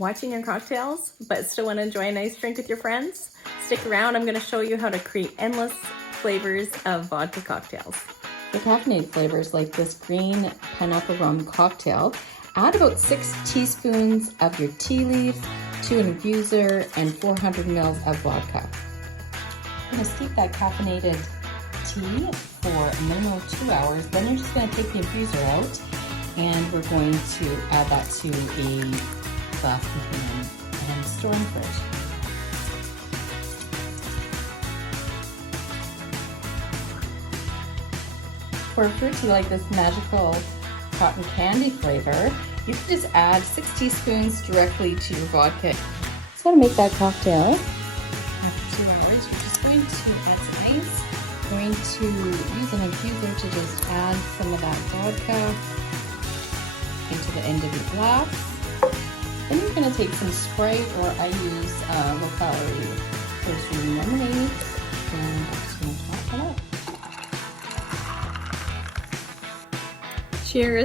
Watching your cocktails, but still want to enjoy a nice drink with your friends? Stick around, I'm going to show you how to create endless flavors of vodka cocktails. For caffeinated flavors like this green pineapple rum cocktail, add about 6 teaspoons of your tea leaves to an infuser and 400 ml of vodka. I'm going to steep that caffeinated tea for a minimum of 2 hours. Then you're just going to take the infuser out and we're going to add that to a glass container and store in the fridge. For a fruit tea like this magical cotton candy flavor, you can just add 6 teaspoons directly to your vodka. So to make that cocktail, after 2 hours, you're just going to add some ice. Going to use an infuser to just add some of that vodka into the end of your glass. Then you're going to take some Sprite, or I use low-calorie first-rate lemonade, and I'm just going to top it up. Cheers!